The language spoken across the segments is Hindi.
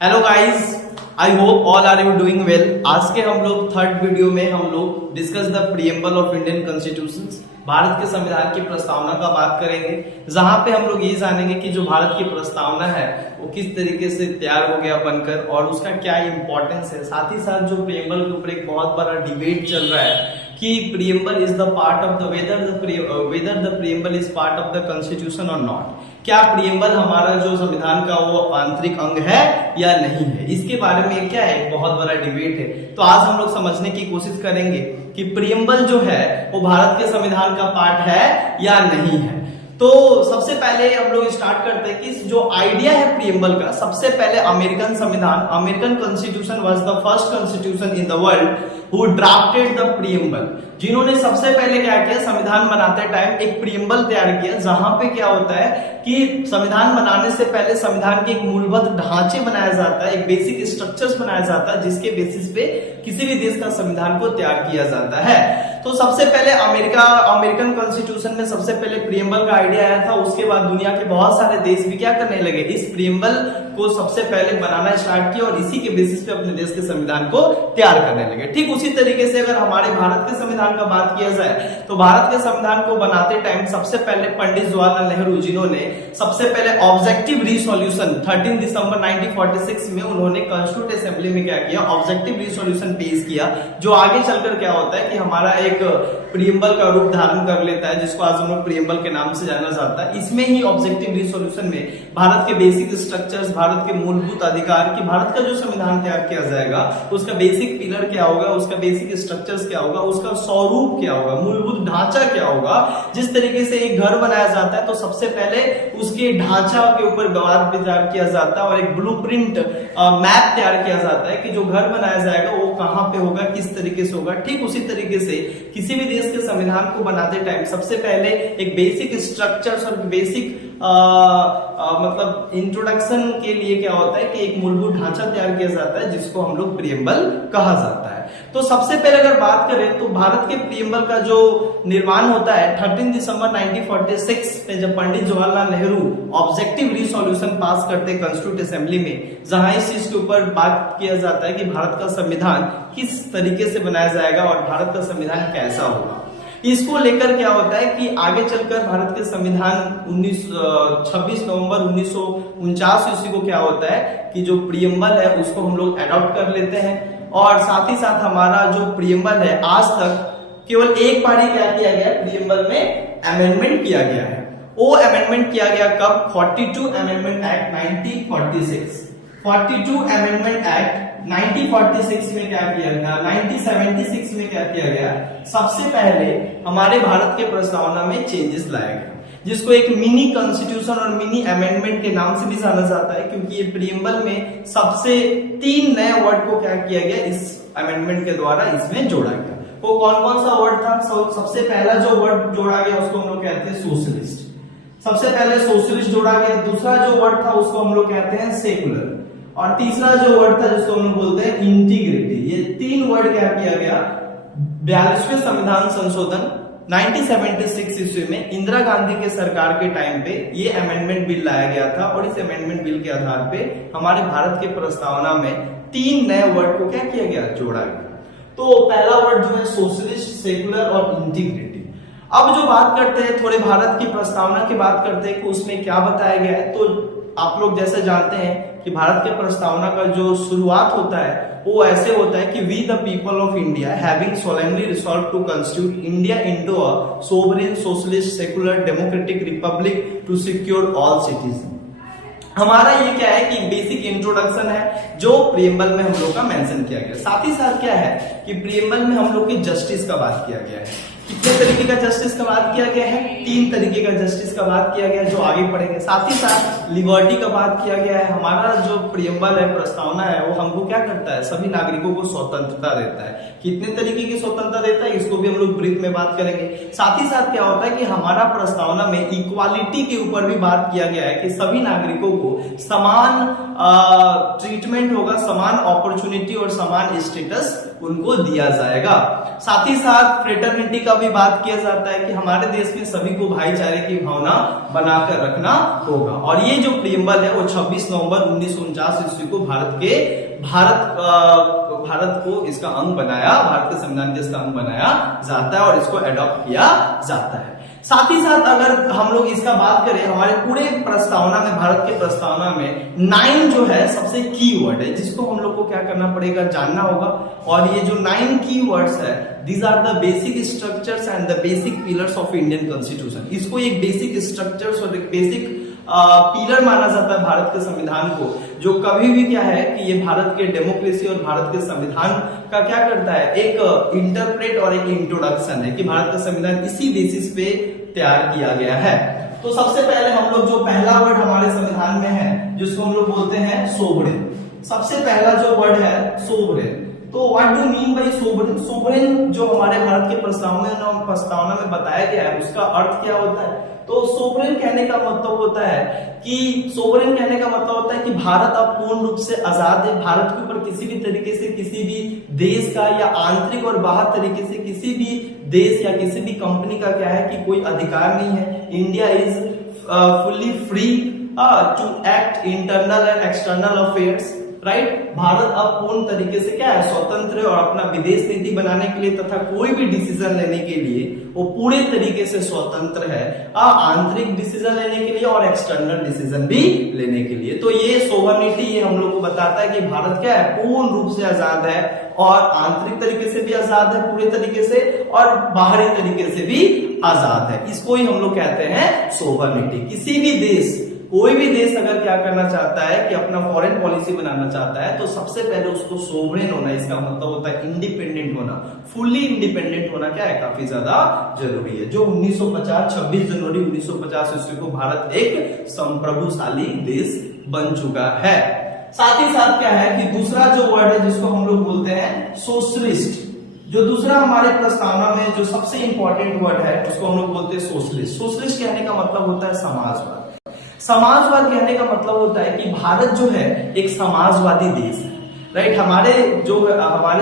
Hello guys, I hope all are you doing well. आज के हम लोग थर्ड वीडियो में हम लोग discuss the preamble of Indian constitution, Bharat के संविधान की प्रस्तावना का बात करेंगे, जहां पे हम लोग ये जानेंगे कि जो भारत की प्रस्तावना है वो किस तरीके से तैयार हो गया बनकर और उसका क्या इंपॉर्टेंस है। साथ ही साथ जो प्रीएम्बल के ऊपर एक बहुत बड़ा डिबेट चल रहा है कि preamble is the part of the weather the preamble is part of the constitution और नॉट। क्या प्रीएम्बल हमारा जो संविधान का वो आंतरिक अंग है या नहीं है, इसके बारे में क्या है, बहुत बड़ा डिबेट है। तो आज हम लोग समझने की कोशिश करेंगे कि प्रीएम्बल जो है वो भारत के संविधान का पार्ट है या नहीं है। तो सबसे पहले हम लोग स्टार्ट करते हैं कि जो आइडिया है प्रीएम्बल का, सबसे पहले अमेरिकन संविधान, American constitution was the first constitution in the world who drafted the preamble. जिन्होंने सबसे पहले क्या किया, संविधान बनाते टाइम एक प्रीएम्बल तैयार किया, जहां पे क्या होता है कि संविधान बनाने से पहले संविधान के एक मूलभूत ढांचे बनाया जाता है, एक बेसिक स्ट्रक्चर्स बनाया जाता है, जिसके बेसिस पे किसी भी देश का संविधान को तैयार किया जाता है। तो सबसे पहले अमेरिकन कॉन्स्टिट्यूशन में सबसे पहले प्रीएम्बल का आइडिया आया था। उसके बाद दुनिया के बहुत सारे देश भी क्या करने लगे, इस प्रीएम्बल को सबसे पहले बनाना स्टार्ट किया और इसी के बेसिस पे अपने देश के संविधान को तैयार करने लगे। ठीक उसी तरीके से अगर हमारे भारत के संविधान का बात किया जाए तो भारत के संविधान को बनाते टाइम सबसे पहले पंडित जवाहरलाल नेहरू, जिन्होंने सबसे पहले ऑब्जेक्टिव रिसोल्यूशन 13 दिसंबर 1946 में उन्होंने कॉन्स्टिट्यूंट असेंबली में क्या किया, ऑब्जेक्टिव रिसोल्यूशन पेश किया, जो आगे चलकर क्या होता है कि हमारा एक प्रीएम्बल का रूप धारण कर लेता है, जिसको आज हम लोग प्रीएम्बल के नाम से जाना जाता है। इसमें ही ऑब्जेक्टिव रिसोल्यूशन में भारत के बेसिक स्ट्रक्चर्स, भारत के मूलभूत अधिकार, कि भारत का जो संविधान तैयार किया जाएगा उसका बेसिक पिलर क्या होगा, उसका बेसिक स्ट्रक्चर्स क्या होगा, उसका स्वरूप क्या होगा, मूलभूत ढांचा क्या होगा। जिस तरीके से एक घर बनाया जाता है तो सबसे पहले उसके ढांचा के ऊपर विचार किया जाता है और एक ब्लूप्रिंट मैप तैयार किया जाता है कि जो घर बनाया जाएगा वो कहां पे होगा, किस तरीके से होगा। ठीक उसी तरीके से किसी भी देश के संविधान को बनाते टाइम सबसे पहले एक बेसिक स्ट्रक्चर्स और बेसिक मतलब इंट्रोडक्शन के लिए क्या होता है कि एक मूलभूत ढांचा तैयार किया जाता है, जिसको हम लोग प्रीएम्बल कहा जाता है। तो सबसे पहले अगर बात करें तो भारत के प्रीएम्बल का जो निर्माण होता है 13 दिसंबर 1946 में, जब पंडित जवाहरलाल नेहरू ऑब्जेक्टिव रिसोल्यूशन पास करते हैं कॉन्स्टिट्यूंट असेंबली में, जहां इस चीज के ऊपर बात किया जाता है कि भारत का संविधान किस तरीके से बनाया जाएगा और भारत का संविधान कैसा होगा। इसको लेकर क्या होता है कि आगे चलकर भारत के संविधान 26 नवंबर 1949 ईस्वी को क्या होता है कि जो प्रीएम्बल है उसको हम लोग अडॉप्ट कर लेते हैं। और साथ ही साथ हमारा जो प्रीएम्बल है आज तक केवल एक बार ही क्या किया गया, प्रीएम्बल में अमेंडमेंट किया गया है। वो अमेंडमेंट किया गया कब, 42 अमेंडमेंट एक्ट 1946। 42 अमेंडमेंट एक्ट 1946 में क्या किया गया, 1976 में क्या किया गया, सबसे पहले हमारे भारत के प्रस्तावना में चेंजेस लाया गया, जिसको एक मिनी कॉन्स्टिट्यूशन और मिनी अमेंडमेंट के नाम से भी जाना जाता है, क्योंकि ये प्रीएम्बल में सबसे 3 नए वर्ड को क्या किया गया, इस अमेंडमेंट के द्वारा इसमें जोड़ा गया। वो कौन कौन सा वर्ड था, सबसे पहला जो वर्ड जोड़ा गया उसको हम लोग कहते हैं सोशलिस्ट। सबसे पहले सोशलिस्ट जोड़ा गया। दूसरा जो वर्ड था उसको हम लोग कहते हैं सेकुलर, और तीसरा जो वर्ड था जिसको हम लोग बोलते हैं इंटीग्रिटी। ये 3 वर्ड क्या किया गया, 42वें संविधान संशोधन 1976 ईस्वी में इंदिरा गांधी के सरकार के टाइम पे ये अमेंडमेंट बिल लाया गया था, और इस अमेंडमेंट बिल के आधार पे हमारे भारत के प्रस्तावना में 3 नए वर्ड को क्या किया गया, जोड़ा गया। तो पहला वर्ड जो है सोशलिस्ट, सेकुलर और इंटीग्रिटी। अब जो बात करते हैं थोड़े भारत की प्रस्तावना की बात करते हैं कि उसमें क्या बताया गया है। तो आप लोग जैसे जानते हैं कि भारत के प्रस्तावना का जो शुरुआत होता है वो ऐसे होता है कि we the people of India having solemnly resolve to constitute India into a sovereign socialist secular democratic republic to secure all citizen. हमारा ये क्या है कि बेसिक इंट्रोडक्शन है जो प्रीएम्बल में हम लोग का मेंशन किया गया। साथ ही साथ क्या है कि प्रीएम्बल में हम लोग की जस्टिस का बात किया गया है। कितने तरीके का जस्टिस का बात किया गया है, 3 तरीके का जस्टिस का बात किया गया है, जो आगे पढ़ेंगे। साथ ही साथ लिबर्टी का बात किया गया है। हमारा जो प्रीएम्बल है, प्रस्तावना है, वो हमको क्या करता है, सभी नागरिकों को स्वतंत्रता देता है। कितने तरीके की स्वतंत्रता देता है, इसको भी हम लोग ब्रीफ में बात करेंगे। साथ ही साथ क्या होता है कि हमारा प्रस्तावना में इक्वालिटी के ऊपर भी बात किया गया है कि सभी नागरिकों को समान ट्रीटमेंट होगा, समान अपॉर्चुनिटी और समान स्टेटस उनको दिया जाएगा। साथ ही साथ फ्रेटर्निटी का भी बात किया जाता है कि हमारे देश में सभी को भाईचारे की भावना बनाकर रखना होगा। और ये जो प्रियम्बल है वो 26 नवंबर 1949 ईस्वी को भारत को इसका अंग बनाया, भारत के संविधान के इसका अंग बनाया जाता है और इसको एडॉप्ट किया जाता है। साथ ही साथ अगर हम लोग इसका बात करें, हमारे पूरे प्रस्तावना में, भारत के प्रस्तावना में 9 जो है सबसे की वर्ड है जिसको हम लोग को क्या करना पड़ेगा, जानना होगा। और ये जो 9 की वर्ड्स है, these are the basic structures and the basic pillars of Indian constitution. इसको एक बेसिक स्ट्रक्चर्स और एक बेसिक पिलर माना जाता है भारत के संविधान को, जो कभी भी क्या है कि ये भारत के डेमोक्रेसी और भारत के संविधान का क्या करता है, एक इंटरप्रेट और एक इंट्रोडक्शन है कि भारत का संविधान इसी बेसिस पे तैयार किया गया है। तो सबसे पहले हम लोग जो पहला वर्ड हमारे संविधान में है जिसको हम लोग बोलते हैं सोवरेन। सबसे पहला जो वर्ड है सोवरेन। तो what do mean by sovereign? Sovereign जो हमारे भारत के प्रस्तावना में बताया गया है उसका अर्थ क्या होता है? तो सोवरेन कहने का मतलब होता है कि भारत अब पूर्ण रूप से आजाद है। भारत के ऊपर किसी भी तरीके से किसी भी देश का या आंतरिक और बाहर तरीके से किसी भी देश या किसी भी कंपनी का क्या है कि कोई अधिकार नहीं है। India is fully free to act internal and external affairs, right. Bharat अब पूर्ण तरीके से क्या है, स्वतंत्र है और अपना विदेश नीति बनाने के लिए तथा कोई भी डिसीजन लेने के लिए वो पूरे तरीके से स्वतंत्र है, आंतरिक डिसीजन लेने के लिए और एक्सटर्नल डिसीजन भी लेने के लिए। तो ये सोवरेनिटी ये हम लोग को बताता है कि भारत क्या है, पूर्ण रूप से आजाद है और आंतरिक तरीके से भी आजाद है पूरे तरीके से और बाहरी तरीके से भी आजाद है। इसको ही हम लोग कहते हैं सोवरेनिटी। किसी भी देश, कोई भी देश अगर क्या करना चाहता है कि अपना फॉरेन पॉलिसी बनाना चाहता है तो सबसे पहले उसको सोवरेन होना, इसका मतलब होता है इंडिपेंडेंट होना, फुल्ली इंडिपेंडेंट होना क्या है, काफी ज्यादा जरूरी है। जो 1950 26 जनवरी 1950 ईस्वी को भारत एक संप्रभुशाली देश बन चुका है। साथ ही साथ क्या है कि दूसरा जो वर्ड है जिसको हम लोग बोलते हैं सोशलिस्ट। जो दूसरा हमारे प्रस्तावना में जो सबसे इंपॉर्टेंट वर्ड है उसको हम लोग बोलते हैं सोशलिस्ट। सोशलिस्ट कहने का मतलब होता है समाजवाद। समाजवाद कहने का मतलब होता है कि भारत जो है एक समाजवादी देश है, राइट। हमारे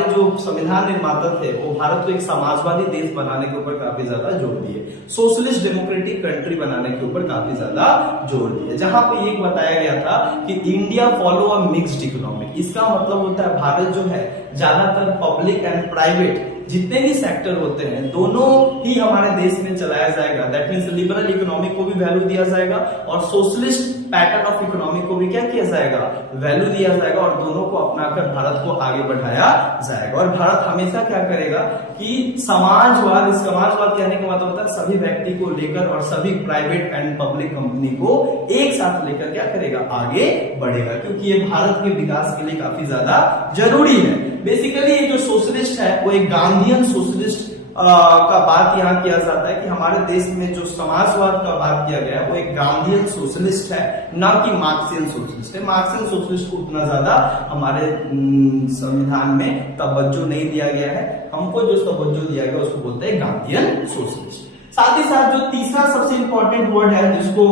जो संविधान निर्माता थे वो भारत को एक समाजवादी देश बनाने के ऊपर काफी ज्यादा जोर दिए, सोशलिस्ट डेमोक्रेटिक कंट्री बनाने के ऊपर काफी ज्यादा जोर दिए। जहां पे ये बताया गया था कि India follow a mixed economic. इसका मतलब होता है भारत जो है ज्यादातर पब्लिक एंड प्राइवेट जितने भी सेक्टर होते हैं दोनों ही हमारे देश में चलाया जाएगा। दैट मीन्स लिबरल इकोनॉमी को भी वैल्यू दिया जाएगा और सोशलिस्ट पैटर्न ऑफ इकोनॉमी को भी क्या किया जाएगा, वैल्यू दिया जाएगा और दोनों को अपनाकर भारत को आगे बढ़ाया जाएगा। और भारत हमेशा क्या करेगा कि समाजवाद कहने का मतलब होता है सभी व्यक्ति को लेकर और सभी प्राइवेट एंड पब्लिक कंपनी को एक साथ लेकर क्या करेगा, आगे बढ़ेगा, क्योंकि ये भारत के विकास के लिए काफी ज्यादा जरूरी है। बेसिकली ये जो सोशलिस्ट है वो एक गांधीयन सोशलिस्ट का बात यहाँ किया जाता है कि हमारे देश में जो समाजवाद का बात किया गया है वो एक गांधीयन सोशलिस्ट है, ना कि मार्क्सियन सोशलिस्ट है। मार्क्सियन सोशलिस्ट को उतना ज्यादा हमारे संविधान में तवज्जो नहीं दिया गया है। हमको जो तवज्जो दिया गया उसको बोलते हैं गांधीयन सोशलिस्ट। साथ ही साथ जो तीसरा सबसे इंपॉर्टेंट वर्ड है जिसको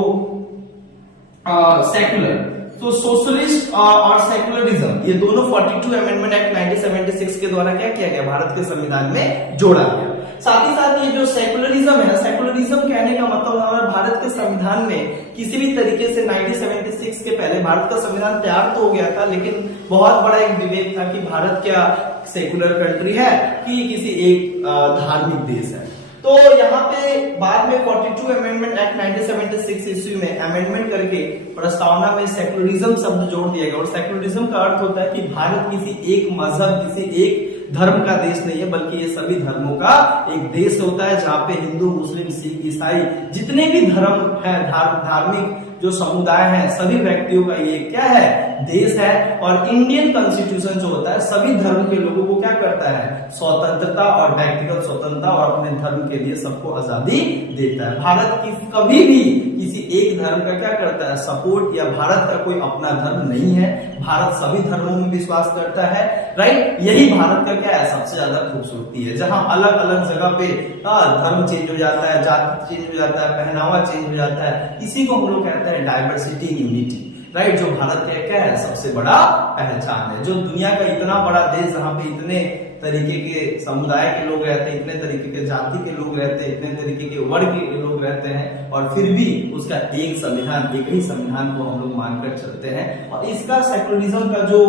सेक्युलर, तो सोशलिस्ट और सेक्युलरिज्म ये दोनों 42 अमेंडमेंट एक्ट 1976 के द्वारा क्या किया गया, भारत के संविधान में जोड़ा गया। साथ ही साथ ये जो सेक्युलरिज्म है, सेक्युलरिज्म कहने का मतलब हमारे भारत के संविधान में किसी भी तरीके से 1976 के पहले भारत का संविधान तैयार तो हो गया था, लेकिन बहुत बड़ा एक विवेक था कि भारत क्या सेक्युलर कंट्री है कि किसी एक धार्मिक देश है। तो यहाँ पे बाद में 42 अमेंडमेंट एक्ट 1976 ईस्वी में अमेंडमेंट करके प्रस्तावना में सेक्युलरिज्म शब्द जोड़ दिया गया। और सेक्युलरिज्म का अर्थ होता है कि भारत किसी एक मजहब, किसी एक धर्म का देश नहीं है, बल्कि ये सभी धर्मों का एक देश होता है जहाँ पे हिंदू, मुस्लिम, सिख, ईसाई जितने भी धर्म है, धार्मिक जो समुदाय है, सभी व्यक्तियों का ये क्या है, देश है। और इंडियन कॉन्स्टिट्यूशन जो होता है सभी धर्म के लोगों को क्या करता है, स्वतंत्रता और व्यक्तिगत स्वतंत्रता और अपने धर्म के लिए सबको आजादी देता है। भारत की कभी भी किसी एक धर्म का क्या करता है, सपोर्ट, या भारत का कोई अपना धर्म नहीं है। भारत सभी धर्मों में विश्वास करता है, राइट। यही भारत का क्या है, सबसे ज्यादा खूबसूरती है, जहां अलग अलग जगह पे धर्म चेंज हो जाता है, जाति चेंज हो जाता है, पहनावा चेंज हो जाता है। इसी को हम लोग कहते हैं डाइवर्सिटी इन यूनिटी, राइट। जो भारत का क्या है, सबसे बड़ा पहचान है। जो दुनिया का इतना बड़ा देश जहां पे इतने तरीके के समुदाय के लोग रहते हैं, इतने तरीके के जाति के लोग रहते हैं, इतने तरीके के वर्ग के लोग रहते हैं, और फिर भी उसका एक संविधान, एक ही संविधान को हम लोग मानकर चलते हैं। और इसका सेकुलरिज्म का जो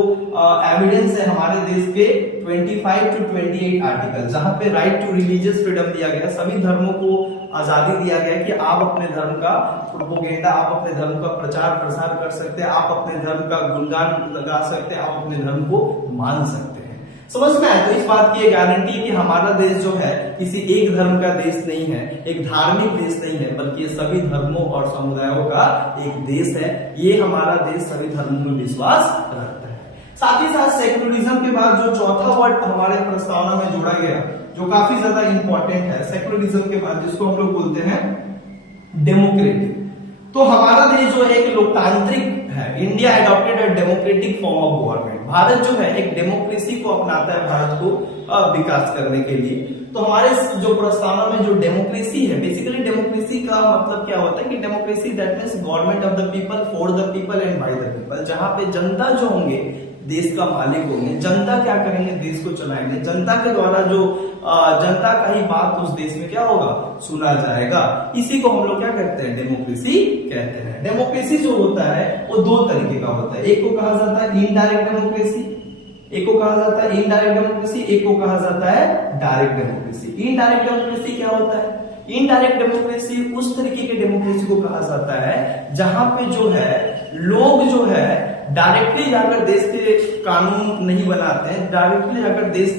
एविडेंस है हमारे देश के 25 to 28 आर्टिकल, जहां पे राइट टू रिलीजियस फ्रीडम दिया गया, सभी धर्मों को आजादी दिया गया कि आप अपने धर्म का प्रोपोगेंडा, आप अपने धर्म का प्रचार प्रसार कर सकते हैं, आप अपने धर्म का गुणगान लगा सकते हैं, आप अपने धर्म को मान सकते हैं। समझ में आए? तो इस बात की गारंटी है कि हमारा देश जो है किसी एक धर्म का देश नहीं है, एक धार्मिक देश नहीं है, बल्कि ये सभी धर्मों और समुदायों का एक देश है। ये हमारा देश सभी धर्मों में विश्वास रखता है। साथ ही साथ सेकुलरिज्म के बाद जो चौथा वर्ड हमारे प्रस्तावना में जोड़ा गया, जो काफी ज्यादा इंपॉर्टेंट है सेकुलरिज्म के बाद, जिसको हम लोग बोलते हैं डेमोक्रेटिक। तो हमारा देश जो है एक लोकतांत्रिक है। India adopted a democratic form of government. Bharat जो है एक डेमोक्रेसी को अपनाता है भारत को विकास करने के लिए। तो हमारे जो प्रस्तावना में जो डेमोक्रेसी है, बेसिकली डेमोक्रेसी का मतलब क्या होता है कि democracy that means government of the people, for the people and by the people, जहां पे जनता जो होंगे देश का मालिक होंगे, जनता क्या करेंगे, देश को चलाएंगे, जनता के द्वारा जो जनता का ही बात उस देश में क्या होगा, सुना जाएगा। इसी को हम लोग क्या कहते हैं, डेमोक्रेसी कहते हैं। डेमोक्रेसी जो होता है वो दो तरीके का होता है। एक को कहा जाता है इनडायरेक्ट डेमोक्रेसी, एक को कहा जाता है इनडायरेक्ट डेमोक्रेसी, एक को कहा जाता है डायरेक्ट डेमोक्रेसी। इनडायरेक्ट डेमोक्रेसी क्या होता है? इनडायरेक्ट डेमोक्रेसी उस तरीके की डेमोक्रेसी को कहा जाता है जहां पे जो है लोग जो है डायरेक्टली जाकर देश के कानून नहीं बनाते हैं, डायरेक्टली जाकर देश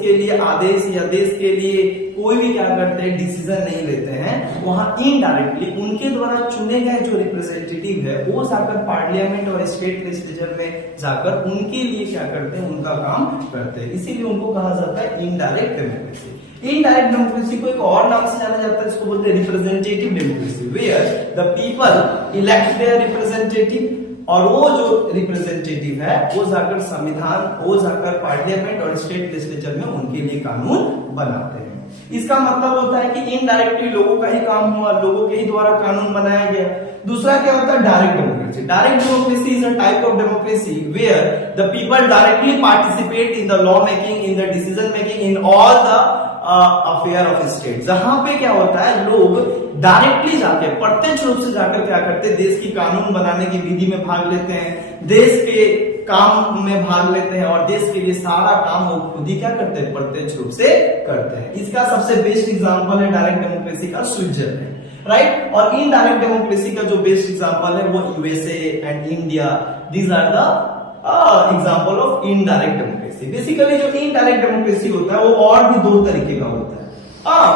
के लिए आदेश या देश के लिए कोई भी क्या करते हैं, डिसीजन नहीं लेते हैं। वहां इनडायरेक्टली उनके द्वारा चुने गए जो रिप्रेजेंटेटिव है वो जाकर पार्लियामेंट और स्टेट लेजिस्लेचर में जाकर उनके लिए क्या करते हैं, उनका काम करते हैं। इसीलिए उनको कहा जाता है इनडायरेक्ट डेमोक्रेसी। इनडायरेक्ट डेमोक्रेसी को एक और नाम से जाना जाता है, इसको बोलते हैं representative democracy, where the people elect their representative, और वो जो रिप्रेजेंटेटिव है वो जाकर संविधान, वो जाकर पार्लियामेंट और स्टेट लेजिस्लेचर में उनके लिए कानून बनाते हैं। इसका मतलब होता है कि इनडायरेक्टली लोगों का ही काम हुआ, लोगों के ही द्वारा कानून बनाया गया। दूसरा क्या होता है, direct democracy. Direct democracy is a type of democracy where the people directly participate in the law making, in the decision making, in all the affair of state. जहां पे क्या होता है, लोग डायरेक्टली जाके प्रत्यक्ष रूप से जाकर क्या करते हैं, देश की कानून बनाने की विधि में भाग लेते हैं, देश के काम में भाग लेते हैं, और देश के लिए सारा काम वो खुद ही क्या करते हैं, प्रत्यक्ष रूप से करते हैं। इसका सबसे बेस्ट एग्जांपल है डायरेक्ट डेमोक्रेसी का स्विट्जरलैंड, राइट। और इनडायरेक्ट डेमोक्रेसी का जो बेस्ट एग्जांपल है वो USA and India, these are the example of indirect democracy. Basically जो इनडायरेक्ट डेमोक्रेसी होता है वो और भी दो तरीके का होता है।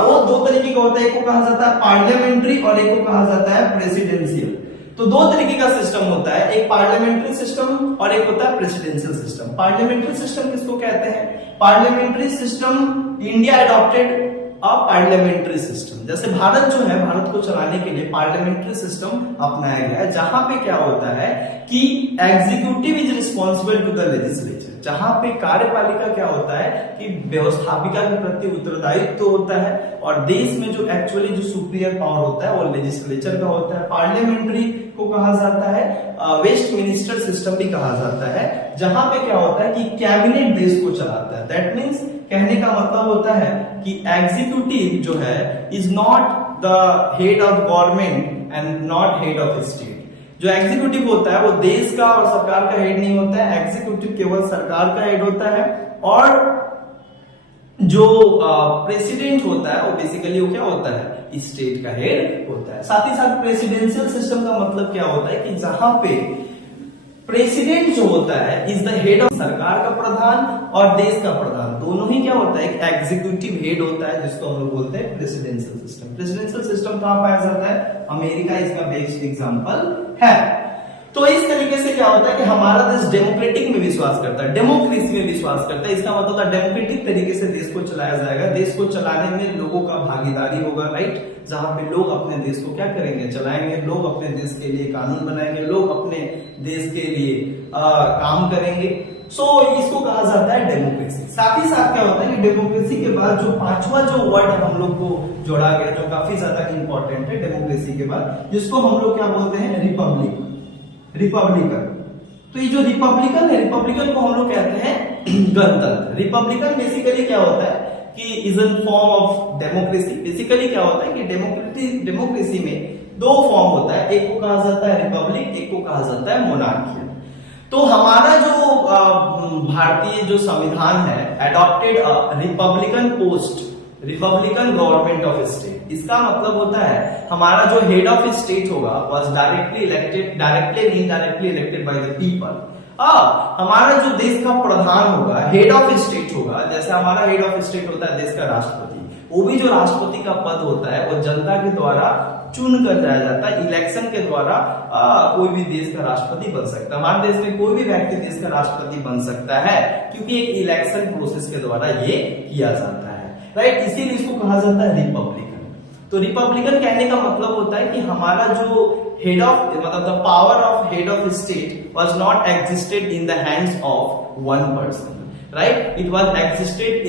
वो दो तरीके का होता है, एक को कहा जाता है पार्लियामेंट्री और एक को कहा जाता है प्रेसिडेंशियल। तो दो तरीके का सिस्टम होता है, एक पार्लियामेंट्री सिस्टम और एक होता है प्रेसिडेंशियल सिस्टम। पार्लियामेंट्री सिस्टम किसको कहते हैं? Parliamentary system India adopted a parliamentary system. जैसे भारत जो है, भारत को चलाने के लिए पार्लियामेंट्री सिस्टम अपनाया गया है, जहां पे क्या होता है कि executive is responsible to the legislature. जहां पे कार्यपालिका क्या होता है कि व्यवस्थापिका के प्रति उत्तरदायित्व होता है, और देश में जो एक्चुअली जो सुपीरियर पावर होता है वो लेजिस्लेचर का होता है। पार्लियामेंट्री को कहा जाता है वेस्ट मिनिस्टर सिस्टम भी कहा जाता है, जहां पे क्या होता है कि कैबिनेट देश को चलाता है। दैट मीन्स कहने का मतलब होता है कि एग्जीक्यूटिव जो है is not the head of government and not head of state. जो एग्जीक्यूटिव होता है वो देश का और सरकार का हेड नहीं होता है, एग्जीक्यूटिव केवल सरकार का हेड होता है। और जो प्रेसिडेंट होता है वो बेसिकली वो क्या होता है, स्टेट का हेड होता है। साथ ही साथ प्रेसिडेंशियल सिस्टम का मतलब क्या होता है कि जहां पे प्रेसिडेंट जो होता है इज द हेड ऑफ, सरकार का प्रधान और देश का प्रधान दोनों ही क्या होता है, एक एग्जीक्यूटिव हेड होता है, जिसको हम लोग बोलते हैं प्रेसिडेंशियल सिस्टम। प्रेसिडेंशियल सिस्टम कहां पाया जाता है? अमेरिका इसका बेस्ट एग्जांपल है। तो इस तरीके से क्या होता है कि हमारा देश डेमोक्रेटिक में विश्वास करता है, डेमोक्रेसी में विश्वास करता है। इसका मतलब है डेमोक्रेटिक तरीके से देश को चलाया जाएगा, देश को चलाने में लोगों का भागीदारी होगा, राइट। जहां पे लोग अपने देश को क्या करेंगे, चलाएंगे, लोग अपने देश के लिए कानून बनाएंगे, लोग अपने देश के लिए काम करेंगे। सो इसको कहा जाता है डेमोक्रेसी। साथ ही साथ क्या होता है कि डेमोक्रेसी के बाद जो पांचवा जो वर्ड हम लोग को जोड़ा गया, जो काफी ज्यादा इंपॉर्टेंट है डेमोक्रेसी के बाद, जिसको हम लोग क्या बोलते हैं, रिपब्लिक, रिपब्लिकन। तो तो ये जो रिपब्लिकन है, रिपब्लिकन को हम लोग कहते हैं गणतंत्र। रिपब्लिकन बेसिकली क्या होता है कि is an form of democracy. Basically क्या होता है कि डेमोक्रेसी में दो फॉर्म होता है, एक को कहा जाता है रिपब्लिक, एक को कहा जाता है मोनार्की। तो हमारा जो भारतीय जो संविधान है adopted a Republican post, Republican government of state. इसका मतलब होता है हमारा जो हेड ऑफ स्टेट होगा was directly elected, directly and indirectly elected by the people. हमारा जो देश का प्रधान होगा, हेड ऑफ स्टेट होगा, जैसे हमारा हेड ऑफ स्टेट होता है देश का राष्ट्रपति, वो भी जो राष्ट्रपति का पद होता है वो जनता के द्वारा चुन कर जाया जाता है। इलेक्शन के द्वारा कोई भी देश का राष्ट्रपति बन सकता है। हमारे देश में कोई भी व्यक्ति देश का राष्ट्रपति बन सकता है क्योंकि एक इलेक्शन प्रोसेस के द्वारा ये किया जाता है, राइट। इसीलिए इसको कहा जाता है रिपब्लिकन। तो रिपब्लिकन कहने का मतलब होता है कि हमारा जो हेड ऑफ, मतलब the power of head of state was not existed in the hands of one person, right. It was existed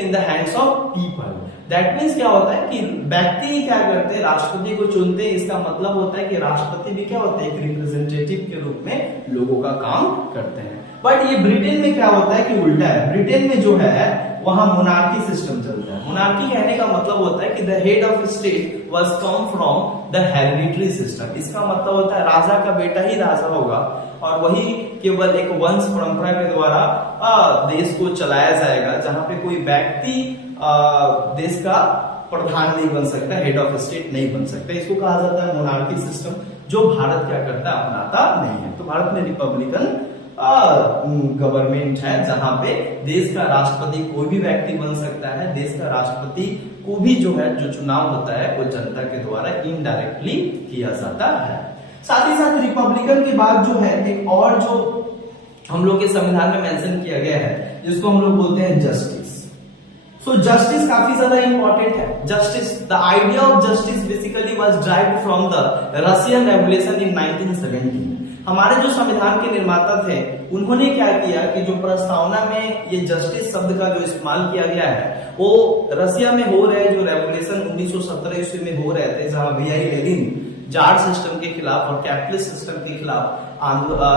in the hands of people. That means क्या होता है कि व्यक्ति क्या करते हैं, राष्ट्रपति को चुनते हैं। इसका मतलब होता है कि राष्ट्रपति भी क्या होते हैं, एक रिप्रेजेंटेटिव के रूप में लोगों का काम करते हैं। बट ये ब्रिटेन में क्या होता है कि उल्टा है। ब्रिटेन में जो है वहां मोनार्की सिस्टम चलता है। मोनार्की कहने का मतलब होता है कि the head of state was come from the hereditary system. इसका मतलब होता है राजा का बेटा ही राजा होगा और वही केवल एक वंश परंपरा के द्वारा देश को चलाया जाएगा, जहां पे कोई व्यक्ति देश का प्रधान नहीं बन सकता, हेड ऑफ स्टेट नहीं बन सकता। इसको कहा जाता है मोनार्की सिस्टम, जो भारत क्या करता है, अपनाता नहीं है। तो भारत में रिपब्लिकन गवर्नमेंट है जहां पे देश का राष्ट्रपति कोई भी व्यक्ति बन सकता है। देश का राष्ट्रपति को भी जो है जो चुनाव होता है वो जनता के द्वारा इनडायरेक्टली किया जाता है। साथ ही साथ रिपब्लिकन के बाद जो है एक और जो हम लोग के संविधान में मेंशन किया गया है जिसको हम लोग बोलते हैं जस्टिस। सो जस्टिस काफी ज्यादा इंपॉर्टेंट है। Justice, the idea of justice basically was derived from the Russian revolution in 1917। हमारे जो संविधान के निर्माता थे उन्होंने क्या किया कि जो प्रस्तावना में ये जस्टिस शब्द का जो इस्तेमाल किया गया है वो रशिया में हो रहे जो रेवोल्यूशन 1917 ईस्वी में हो रहे थे, जहां वीआई लेनिन जार सिस्टम के खिलाफ और कैपिटलिस्ट सिस्टम के खिलाफ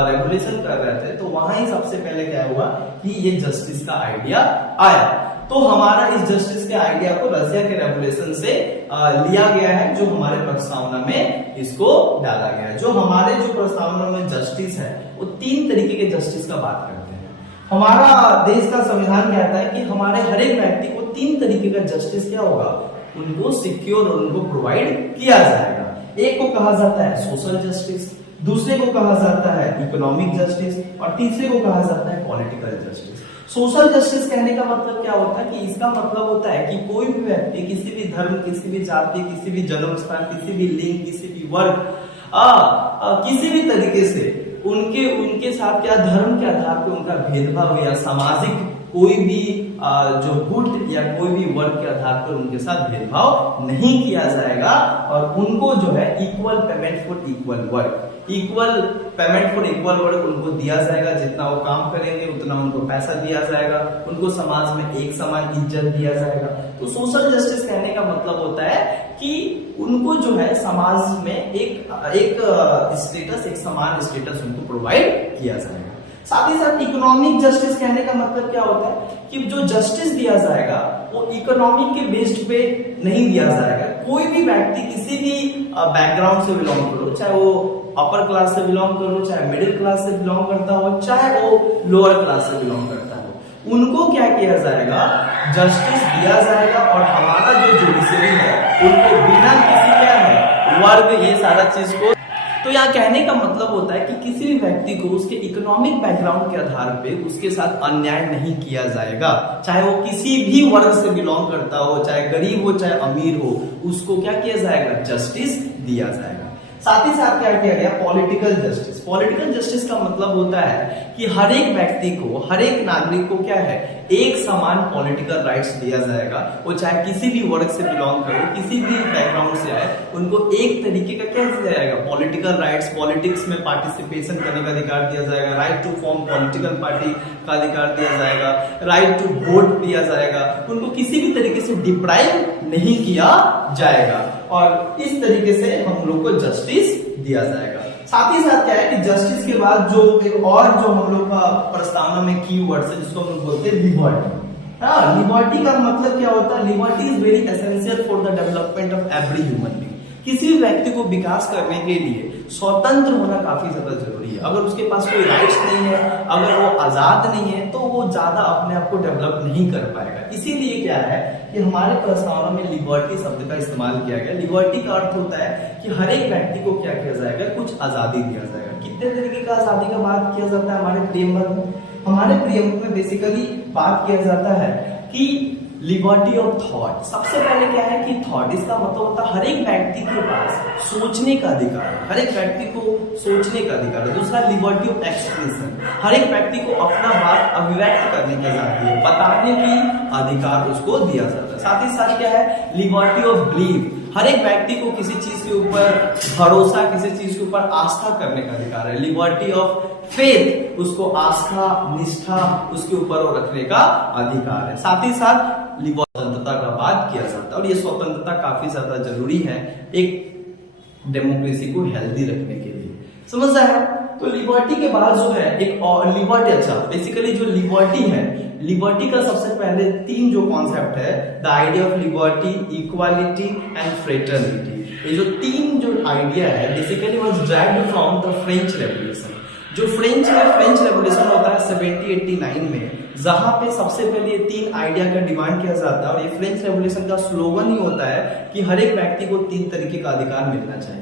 रेवोल्यूशन कर रहे थे। तो वहां ही सबसे पहले क्या हुआ कि ये जस्टिस का आइडिया आया। तो हमारा इस जस्टिस के आइडिया को रशिया के रेवोल्यूशन से लिया गया है, जो हमारे प्रस्तावना में इसको डाला गया है। जो हमारे जो प्रस्तावना में जस्टिस है वो 3 तरीके के जस्टिस का बात करते हैं। हमारा देश का संविधान कहता है कि हमारे हर एक व्यक्ति को 3 तरीके का जस्टिस क्या होगा, उनको सिक्योर और उनको प्रोवाइड किया जाएगा। एक को कहा जाता है सोशल जस्टिस, दूसरे को कहा जाता है इकोनॉमिक जस्टिस और तीसरे को कहा जाता है पॉलिटिकल जस्टिस। सोशल जस्टिस कहने का मतलब क्या होता है कि इसका मतलब होता है कि कोई भी व्यक्ति किसी भी धर्म, किसी भी जाति, किसी भी जन्म स्थान, किसी भी लिंग, किसी भी वर्ग, किसी भी तरीके से उनके साथ क्या धर्म के आधार पर उनका भेदभाव या सामाजिक कोई भी जो गुट या कोई भी वर्ग के आधार पर उनके साथ भेदभाव नहीं किया जाएगा और उनको जो है equal payment for equal work, equal payment for equal work उनको दिया जाएगा। जितना वो काम करेंगे उतना उनको पैसा दिया जाएगा, उनको समाज में एक समान इज्जत दिया जाएगा। तो सोशल जस्टिस कहने का मतलब होता है कि उनको जो है समाज में एक स्टेटस, एक समान स्टेटस उनको प्रोवाइड किया जाएगा। साथ ही साथ इकोनॉमिक जस्टिस कहने का मतलब क्या होता है कि जो जस्टिस दिया जाएगा वो इकोनॉमिक के बेस्ड पे नहीं दिया जाएगा। कोई भी व्यक्ति किसी भी बैकग्राउंड से बिलोंग करो, चाहे वो अपर क्लास से बिलोंग करो, चाहे मिडिल क्लास से बिलोंग करता हो, चाहे वो लोअर क्लास से बिलोंग करता हो, उनको क्या किया जाएगा, जस्टिस दिया जाएगा। और हमारा जो जुडिशरी है उनको बिना किसी क्या है वर्ग, ये सारा चीज को, तो यहाँ कहने का मतलब होता है कि किसी भी व्यक्ति को उसके इकोनॉमिक बैकग्राउंड के आधार पे उसके साथ अन्याय नहीं किया जाएगा, चाहे वो किसी भी वर्ग से बिलोंग करता हो, चाहे गरीब हो चाहे अमीर हो, उसको क्या किया जाएगा, जस्टिस दिया जाएगा। साथ ही साथ क्या किया गया, पॉलिटिकल जस्टिस। पॉलिटिकल जस्टिस का मतलब होता है कि हर एक व्यक्ति को, हर एक नागरिक को क्या है, एक समान पॉलिटिकल राइट्स दिया जाएगा। वो चाहे किसी भी वर्ग से बिलोंग करे, किसी भी बैकग्राउंड से आए, उनको एक तरीके का क्या दिया जाएगा, पॉलिटिकल राइट्स, पॉलिटिक्स में पार्टिसिपेशन करने का अधिकार दिया जाएगा, right to form political party का अधिकार दिया जाएगा, राइट टू वोट दिया जाएगा। उनको किसी भी तरीके से डिप्राइव नहीं किया जाएगा और इस तरीके से हम लोग को जस्टिस दिया जाएगा। साथ ही साथ क्या है कि जस्टिस के बाद जो एक और जो हम लोग का प्रस्तावना में की वर्ड है जिसको हम लोग बोलते हैं लिबर्टी। हाँ, लिबर्टी का मतलब क्या होता है? Liberty is very essential for the development of every human being. किसी भी व्यक्ति को विकास करने के लिए स्वतंत्र होना काफी ज्यादा जरूरी है। अगर उसके पास कोई राइट्स नहीं है, अगर वो आजाद नहीं है, तो वो ज्यादा अपने आप को डेवलप नहीं कर पाएगा। इसीलिए क्या है कि हमारे प्रस्तावना में लिबर्टी शब्द का इस्तेमाल किया गया। लिबर्टी का अर्थ होता है कि हर एक व्यक्ति को क्या किया जाएगा? कुछ आजादी दिया जाएगा। कितने तरीके का आजादी का बात किया जाता है हमारे प्रियम्बल में? हमारे प्रियम्बल में बेसिकली बात किया जाता है कि लिबर्टी ऑफ थॉट। सबसे पहले क्या है कि थॉट, इसका मतलब होता है हर एक व्यक्ति के पास सोचने का अधिकार, हर एक व्यक्ति को सोचने का अधिकार है। दूसरा लिबर्टी ऑफ एक्सप्रेशन, हर एक व्यक्ति को अपना बात अभिव्यक्त करने की आजादी है, बताने की अधिकार उसको दिया जाता है। साथ ही साथ क्या है? लिबर्टी ऑफ बिलीफ, हर एक व्यक्ति को किसी चीज के ऊपर भरोसा, किसी चीज के ऊपर आस्था करने का अधिकार है। लिबर्टी ऑफ फेथ, उसको आस्था निष्ठा उसके ऊपर वो रखने का अधिकार है। साथ ही साथ स्वतंत्रता का बात किया जाता है और ये स्वतंत्रता काफी ज्यादा जरूरी है एक डेमोक्रेसी को हेल्दी रखने के लिए। समझ आया? तो लिबर्टी के बाद जो है एक और लिबर्टी, अच्छा बेसिकली जो लिबर्टी है, लिबर्टी का सबसे पहले तीन जो कॉन्सेप्ट है, the idea of liberty, equality and fraternity. ये जो तीन जो आइडिया है basically was derived from the French revolution. जो फ्रेंच रेवोल्यूशन होता है 1789 में, जहां पे सबसे पहले ये तीन आइडिया का डिमांड किया जाता है और ये फ्रेंच रेवोल्यूशन का स्लोगन ही होता है कि हर एक व्यक्ति को तीन तरीके का अधिकार मिलना चाहिए।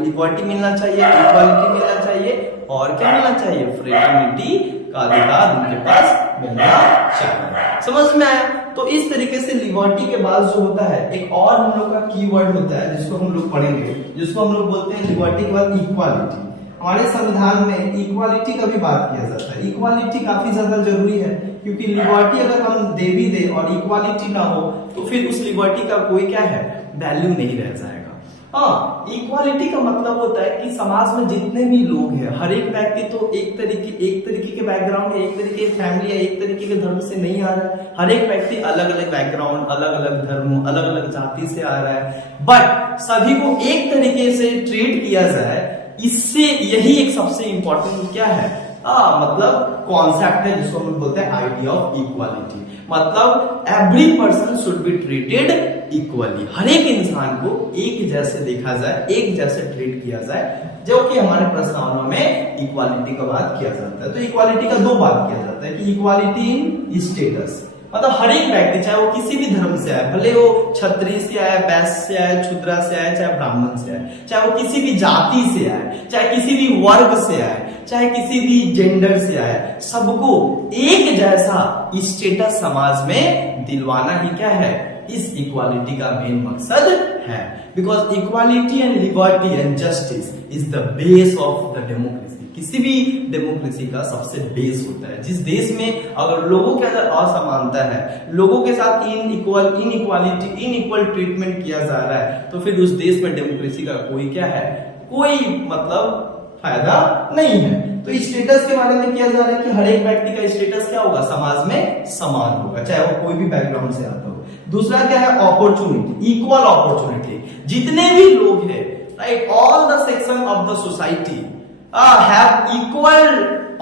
लिबर्टी मिलना चाहिए, इक्वालिटी मिलना चाहिए और क्या मिलना चाहिए? फ्रेटर्निटी का अधिकार उनके पास मिलना चाहिए। समझ में आया? तो इस तरीके से लिबर्टी के बाद जो होता है एक और हम लोग का कीवर्ड होता है जिसको हम लोग पढ़ेंगे, जिसको हम लोग बोलते हैं लिबर्टी के बाद इक्वालिटी। हमारे संविधान में इक्वालिटी का भी बात किया जाता है। इक्वालिटी काफी ज्यादा जरूरी है क्योंकि लिबर्टी अगर हम दे भी दे और इक्वालिटी ना हो तो फिर उस लिबर्टी का कोई क्या है? वैल्यू नहीं रह जाएगा। हाँ, इक्वालिटी का मतलब होता है कि समाज में जितने भी लोग हैं, हर एक व्यक्ति तो एक तरीके के बैकग्राउंड, एक तरीके की फैमिली या एक तरीके के धर्म से नहीं आ रहा है। हर एक व्यक्ति अलग अलग बैकग्राउंड, अलग अलग धर्म, अलग अलग जाति से आ रहा है, बट सभी को एक तरीके से ट्रीट किया जाए, इससे यही एक सबसे इंपॉर्टेंट क्या है? मतलब कॉन्सेप्ट है जिसको हम बोलते हैं आइडिया ऑफ इक्वालिटी। मतलब every person should be treated equally, हर एक इंसान को एक जैसे देखा जाए, एक जैसे ट्रीट किया जाए, जो कि हमारे प्रस्तावना में इक्वालिटी का बात किया जाता है। तो इक्वालिटी का दो बात किया जाता है कि इक्वालिटी इन स्टेटस, मतलब हर एक व्यक्ति चाहे वो किसी भी धर्म से आए, भले वो क्षत्रिय से आए, वैश्य से आए, शूद्र से आए, चाहे ब्राह्मण से आए, चाहे वो किसी भी जाति से आए, चाहे किसी भी वर्ग से आए, चाहे किसी भी जेंडर से आए, सबको एक जैसा स्टेटस समाज में दिलवाना ही क्या है? इस इक्वालिटी का मेन मकसद है। Because equality and liberty and justice is the base of the democracy. किसी भी डेमोक्रेसी का सबसे बेस होता है। जिस देश में अगर लोगों के अंदर असमानता है, लोगों के साथ इनइक्वल ट्रीटमेंट किया जा रहा है, तो फिर उस देश में डेमोक्रेसी का कोई क्या है? कोई मतलब फायदा नहीं है। तो स्टेटस के बारे में किया जा रहा है कि हर एक व्यक्ति का स्टेटस क्या होगा? समाज में समान होगा, चाहे वो कोई भी बैकग्राउंड से आता हो। दूसरा क्या है? Opportunity, equal opportunity. जितने भी लोग हैं, right, all the section of the society have equal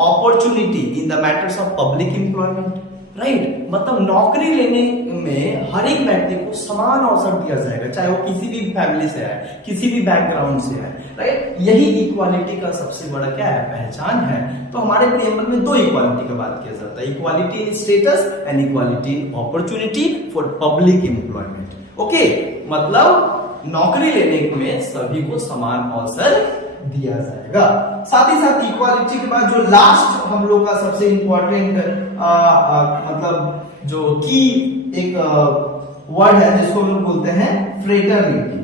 opportunity in the matters of public employment, right? मतलब नौकरी लेने में हर एक व्यक्ति को समान अवसर दिया जाएगा, चाहे वो किसी भी फैमिली से आए, किसी भी बैकग्राउंड से आए, राइट? यही इक्वालिटी का सबसे बड़ा क्या है? पहचान है। तो हमारे प्रियम्बल में दो इक्वालिटी का बात किया जाता है, equality in status and equality in opportunity for public employment. Okay, मतलब नौकरी लेने में सभी को समान अवसर दिया जाएगा। साथ ही साथ इक्वालिटी के बाद जो लास्ट हम लोग का सबसे इंपॉर्टेंट मतलब जो की एक वर्ड है जिसको हम लोग बोलते हैं fraternity.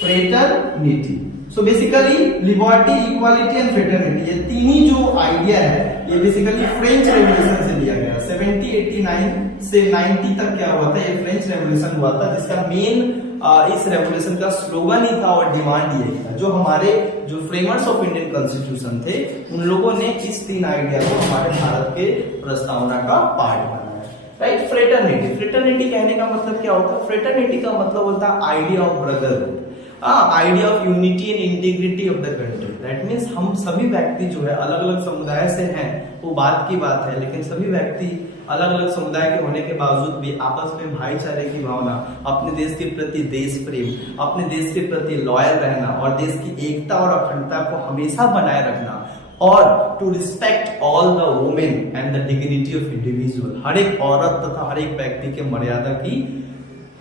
Fraternity, so basically liberty, equality and fraternity, ये तीन ही जो आइडिया है ये बेसिकली फ्रेंच रेवोल्यूशन से लिया गया। 1789 से 90 तक क्या हुआ था? ये फ्रेंच रेवोल्यूशन हुआ था, जिसका मेन इस रेवोल्यूशन का स्लोगन ही था और डिमांड यही था। जो हमारे जो फ्रेमर्स ऑफ इंडियन कॉन्स्टिट्यूशन थे, उन लोगों ने इस तीन आइडिया को हमारे भारत के प्रस्तावना का पार्ट बनाया, राइट? फ्रेटर्निटी, फ्रेटर्निटी कहने का मतलब क्या होता है? फ्रेटर्निटी का मतलब होता है idea of brotherhood. Idea of unity and integrity of the country. That means हम सभी व्यक्ति जो है अलग अलग समुदाय से हैं, वो बात की बात है, लेकिन सभी व्यक्ति अलग अलग समुदाय के होने के बावजूद भी आपस में भाईचारे की भावना, अपने देश के प्रति देश प्रेम, अपने देश के प्रति लॉयल रहना और देश की एकता और अखंडता को हमेशा बनाए रखना और to respect all the women and the dignity of individual. हर एक औरत तथा हर एक व्यक्ति के मर्यादा की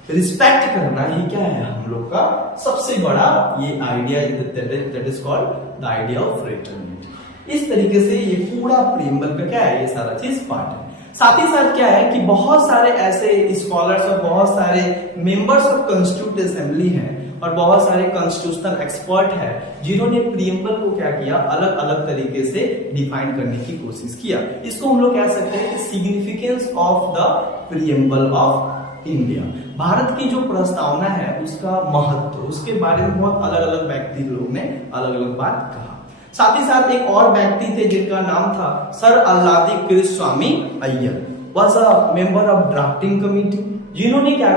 रिस्पेक्ट करना ही क्या है हम लोग का सबसे बड़ा ये idea, that is called the idea of fraternity. इस तरीके से ये पूरा प्रीएम्बल का क्या है, ये सारा चीज पार्ट है। साथ ही साथ क्या है कि बहुत सारे ऐसे स्कॉलर्स और बहुत सारे मेंबर्स ऑफ कॉन्स्टिट्यूट असेंबली हैं और बहुत सारे कॉन्स्टिट्यूशनल एक्सपर्ट है जिन्होंने प्रीएम्बल को क्या किया, अलग अलग तरीके से डिफाइन करने की कोशिश किया। इसको हम लोग कह सकते हैं कि significance of the preamble of India. Bharat की जो प्रस्तावना है उसका महत्व, उसके बारे में बहुत अलग अलग व्यक्ति लोग ने अलग अलग बात कहा। साथ ही साथ एक और व्यक्ति थे जिनका नाम था sir Alladi Krishnaswamy Ayyar, was a member of drafting committee, जिन्होंने क्या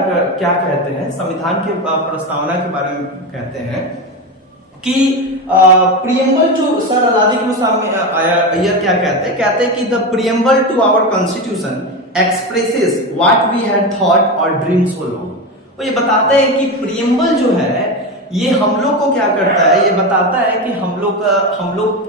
कहते हैं संविधान के प्रस्तावना के बारे में कहते हैं कि प्रीएम्बल जो सर अल्लादी कृष्णस्वामी अय्यर क्या कहते हैं कि the preamble to our constitution expresses what we had thought और ड्रीम सो लॉन्ग। वो ये बताते हैं कि प्रीएम्बल जो है ये हम लोग को क्या करता है, ये बताता है कि हम लोग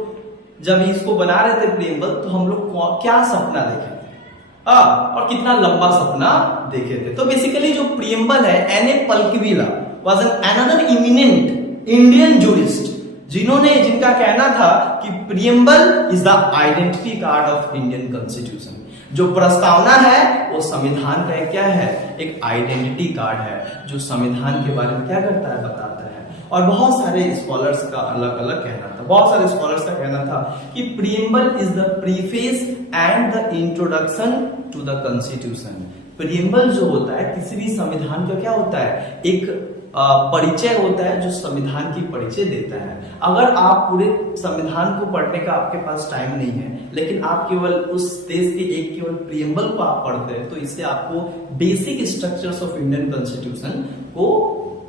जब इसको बना रहे थे प्रीएम्बल तो हम लोग क्या सपना देखे थे और कितना लंबा सपना देखे थे। तो बेसिकली जो प्रीएम्बल है, N A. Palkhivala was an another eminent Indian jurist जिनका कहना था कि preamble is the identity card of Indian constitution. जो प्रस्तावना है वो संविधान का क्या है, एक आइडेंटिटी कार्ड है जो संविधान के बारे में क्या करता है, बताता है। और बहुत सारे स्कॉलर्स का अलग अलग कहना था, बहुत सारे स्कॉलर्स का कहना था कि preamble is the preface and the introduction to the constitution. Preamble जो होता है किसी भी संविधान का क्या होता है, एक परिचय होता है जो संविधान की परिचय देता है। अगर आप पूरे संविधान को पढ़ने का आपके पास टाइम नहीं है, लेकिन आप केवल उस देश के एक केवल प्रीएम्बल को आप पढ़ते हैं, तो इससे आपको basic structures of Indian constitution को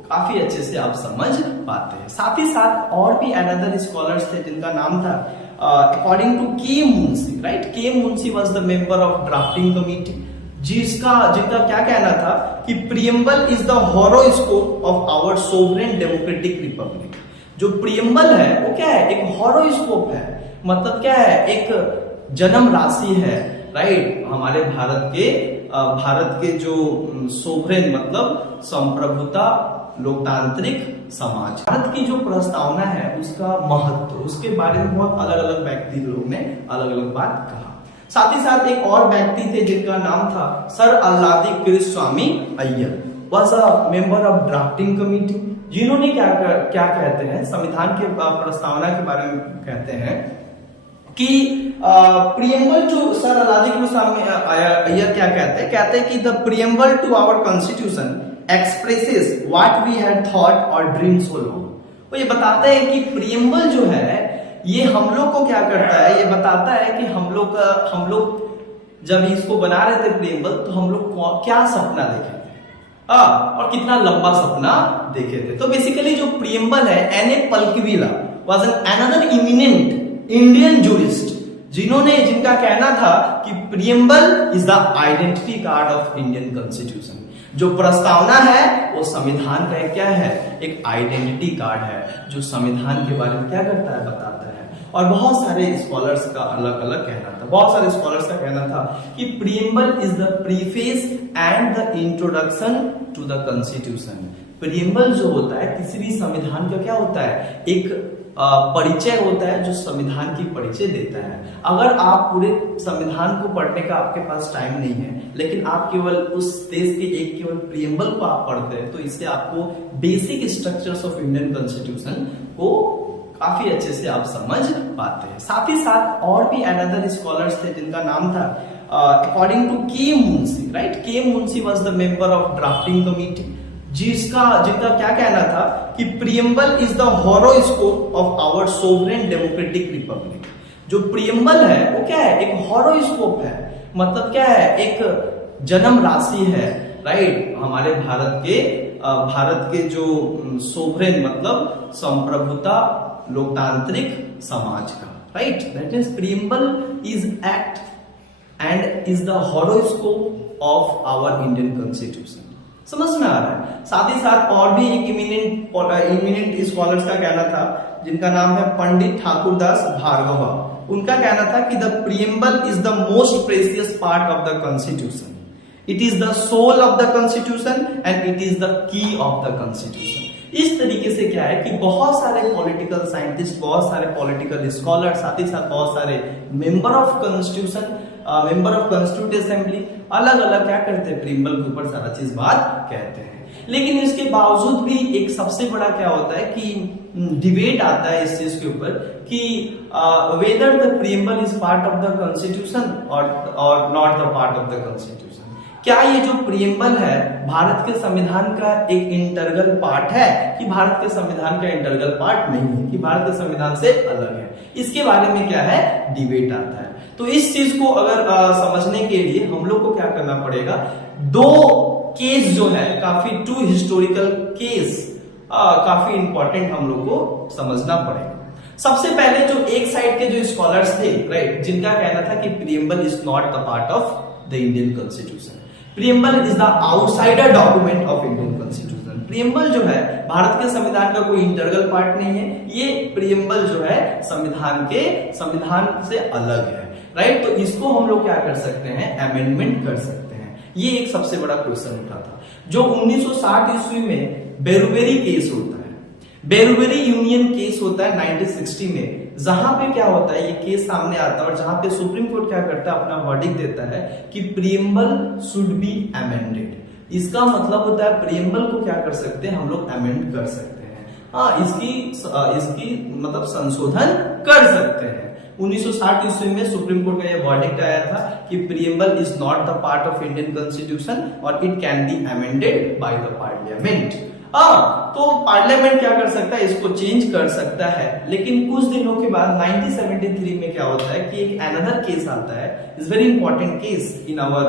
काफी अच्छे से आप समझ पाते हैं। साथ ही साथ और भी अनदर स्कॉलर्स थे जिनका नाम था अकॉर्डिंग टू के Munshi, right. K Munshi was the member of drafting committee, जिनका क्या कहना था कि preamble is the horoscope of our sovereign democratic republic. जो प्रीएम्बल है वो क्या है, एक हॉरोस्कोप है, मतलब क्या है, एक जन्म राशि है, राइट। हमारे भारत के जो सोवरेन मतलब संप्रभुता लोकतांत्रिक समाज, भारत की जो प्रस्तावना है उसका महत्व, उसके बारे में बहुत अलग अलग व्यक्ति लोग ने अलग अलग बात कहा। साथ ही साथ एक और व्यक्ति थे जिनका नाम था sir Alladi Krishnaswamy Ayyar, was a member of drafting committee, जिन्होंने क्या कहते हैं संविधान के प्रस्तावना के बारे में कहते हैं कि प्रीएम्बल जो सर अल्लादी कृष्णस्वामी अय्यर क्या कहते हैं कि the preamble to our constitution expresses what we had thought और ड्रीम सो लॉन्ग। वो ये बताते हैं कि प्रीएम्बल जो है ये हम लोग को क्या करता है, ये बताता है कि हम लोग जब इसको बना रहे थे प्रीएम्बल तो हम लोग क्या सपना देखे थे और कितना लंबा सपना देखे थे। तो बेसिकली जो प्रीएम्बल है, N A. Palkhivala was an another eminent Indian jurist जिनका कहना था कि preamble is the identity card of Indian constitution. जो प्रस्तावना है वो संविधान का क्या है, एक आइडेंटिटी कार्ड है जो संविधान के बारे में क्या करता है, बताता है। और बहुत सारे स्कॉलर्स का अलग अलग कहना था, बहुत सारे स्कॉलर्स का कहना था कि preamble is the preface and the introduction to the constitution. Preamble जो होता है किसी भी संविधान का क्या होता है, एक परिचय होता है जो संविधान की परिचय देता है। अगर आप पूरे संविधान को पढ़ने का आपके पास टाइम नहीं है, लेकिन आप केवल उस देश के एक केवल प्रीएम्बल को आप पढ़ते हैं, तो इससे आपको basic structures of Indian constitution को काफी अच्छे से आप समझ पाते हैं। साथ ही साथ और भी अनदर स्कॉलर्स थे जिनका नाम था अकॉर्डिंग टू के Munshi, right. K Munshi was the member of drafting committee, जिनका क्या कहना था कि preamble is the horoscope of our sovereign democratic republic. जो प्रीएम्बल है वो क्या है, एक हॉरोस्कोप है, मतलब क्या है, एक जन्म राशि है, राइट। हमारे भारत के भारत के जो सोवरेन मतलब संप्रभुता लोकतांत्रिक समाज का, right. That means preamble is act and is the horoscope of our Indian constitution. समझ में आ रहा है। साथ ही साथ और भी एक इमिनेंट स्कॉलर्स का कहना था जिनका नाम है पंडित ठाकुरदास भार्गवा। उनका कहना था कि the preamble is the most precious part of the constitution, it is the soul of the constitution and it is the key of the constitution. इस तरीके से क्या है कि बहुत सारे पॉलिटिकल साइंटिस्ट, बहुत सारे पॉलिटिकल स्कॉलर, साथ ही साथ बहुत सारे member of constitution, member of constitute assembly अलग अलग क्या करते हैं, प्रीएम्बल के ऊपर सारा चीज बात कहते हैं। लेकिन इसके बावजूद भी एक सबसे बड़ा क्या होता है कि डिबेट आता है इस चीज के ऊपर कि whether the preamble is part of the constitution और not the part of the constitution. क्या ये जो प्रीएम्बल है भारत के संविधान का एक इंटरगल पार्ट है कि भारत के संविधान का इंटरगल पार्ट नहीं है, कि भारत के संविधान से अलग है। इसके बारे में क्या है, डिबेट आता है। तो इस चीज को अगर समझने के लिए हम लोग को क्या करना पड़ेगा, दो केस जो है काफी टू हिस्टोरिकल केस काफी इंपॉर्टेंट हम लोग को समझना पड़ेगा। सबसे पहले जो एक साइड के जो स्कॉलर्स थे, राइट, जिनका कहना था कि preamble is not the part of the Indian constitution, preamble is the outsider document of Indian constitution. Preamble जो है भारत के संविधान का कोई इंटरगल पार्ट नहीं है, ये प्रीएम्बल जो है संविधान से अलग है, राइट। तो इसको हम लोग क्या कर सकते हैं, अमेंडमेंट कर सकते हैं। ये एक सबसे बड़ा क्वेश्चन उठा था जो 1960 ईस्वी में बेरुवेरी केस होता है, बेरुवेरी यूनियन केस होता है 1960 में, जहां पे क्या होता है, ये केस सामने आता है और जहां पे सुप्रीम कोर्ट क्या करता है, अपना वर्डिक्ट देता है कि प्रीएम्बल शुड बी अमेंडेड। इसका मतलब होता है प्रीएम्बल को क्या कर सकते हैं, हम लोग अमेंड कर सकते हैं, हाँ, इसकी मतलब संशोधन कर सकते हैं। 1960 ईस्वी में सुप्रीम कोर्ट का यह वर्डिक्ट आया था कि preamble is not the part of Indian constitution और it can be amended by the parliament. तो पार्लियामेंट क्या कर सकता है, इसको चेंज कर सकता है। लेकिन कुछ दिनों के बाद 1973 में क्या होता है कि एक अनदर केस आता है, is very important case in our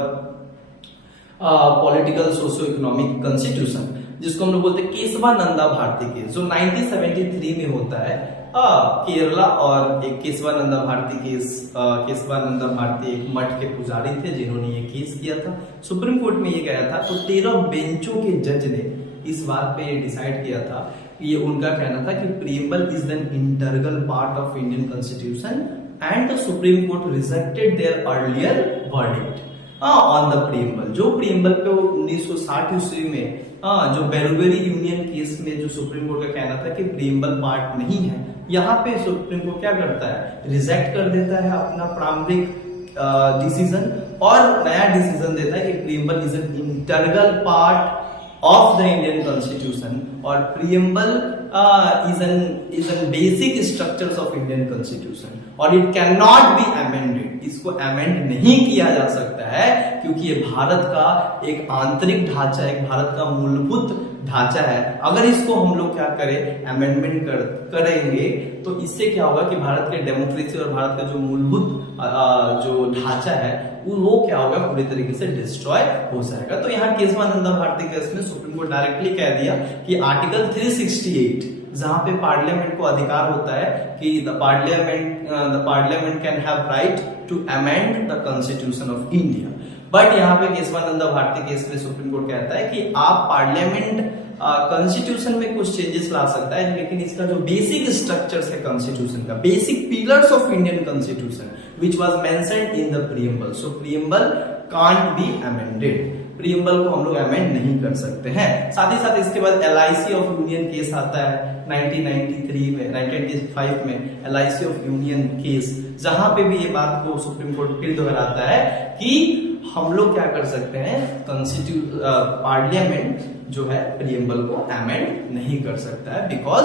political socio economic constitution, जिसको हम लोग बोलते हैं केशवानंदा भारती केस, जो 1973 में होता है। केरला और एक केशवानंदा भारती केस, केशवानंदा भारती एक मठ के पुजारी थे जिन्होंने ये केस किया था, सुप्रीम कोर्ट में ये गया था। तो 13 बेंचों के जज ने इस बात पे डिसाइड किया था, ये उनका कहना था कि preamble is an integral part of Indian constitution and the supreme court rejected their earlier verdict on the preamble. जो प्रीएम्बल पे 1960 ईस्वी में जो बेरुवेरी यूनियन केस में जो सुप्रीम कोर्ट का कहना था कि प्रीएम्बल पार्ट नहीं है, यहाँ पे सुप्रीम कोर्ट क्या करता है, रिजेक्ट कर देता है अपना प्रारंभिक डिसीजन और नया डिसीजन देता है कि preamble is an integral part of the Indian Constitution और preamble is an basic structures of Indian Constitution और it cannot be amended। इसको amend नहीं किया जा सकता है क्योंकि ये भारत का एक आंतरिक ढांचा है, एक भारत का मूलभूत ढांचा है। अगर इसको हम लोग क्या करें, अमेंडमेंट करेंगे तो इससे क्या होगा कि भारत के डेमोक्रेसी और भारत का जो मूलभूत जो ढांचा है वो क्या होगा, पूरी तरीके से डिस्ट्रॉय हो जाएगा। तो यहाँ केशवानंदा भारती केस में सुप्रीम कोर्ट डायरेक्टली कह दिया कि आर्टिकल 368 जहां पे पार्लियामेंट को अधिकार होता है कि the parliament can have right to amend the constitution of India. But यहाँ पे केशवानंदा भारती केस में सुप्रीम कोर्ट कहता है कि आप पार्लियामेंट कॉन्स्टिट्यूशन में कुछ चेंजेस ला सकता है, लेकिन इसका जो बेसिक स्ट्रक्चर्स है कॉन्स्टिट्यूशन का, basic pillars of Indian constitution which was mentioned in the preamble, so preamble can't be amended. Preamble को हम लोग अमेंड नहीं कर सकते हैं। साथ ही साथ इसके बाद LIC ऑफ यूनियन केस आता है 1995 में LIC ऑफ यूनियन केस, जहां पे भी ये बात को सुप्रीम कोर्ट फिर दोहराता है कि हम लोग क्या कर सकते हैं, पार्लियामेंट जो है प्रीएम्बल को अमेंड नहीं कर सकता है because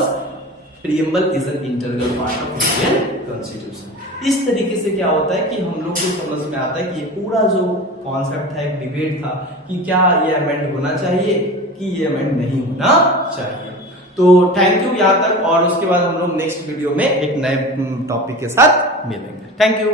preamble is an integral part of Indian constitution. इस तरीके से क्या होता है कि हम लोग को समझ में आता है कि ये पूरा जो कॉन्सेप्ट था, एक डिबेट था कि क्या ये अमेंड होना चाहिए कि ये अमेंड नहीं होना चाहिए। तो थैंक यू यहाँ तक, और उसके बाद हम लोग नेक्स्ट वीडियो में एक नए टॉपिक के साथ मिलेंगे। Thank you.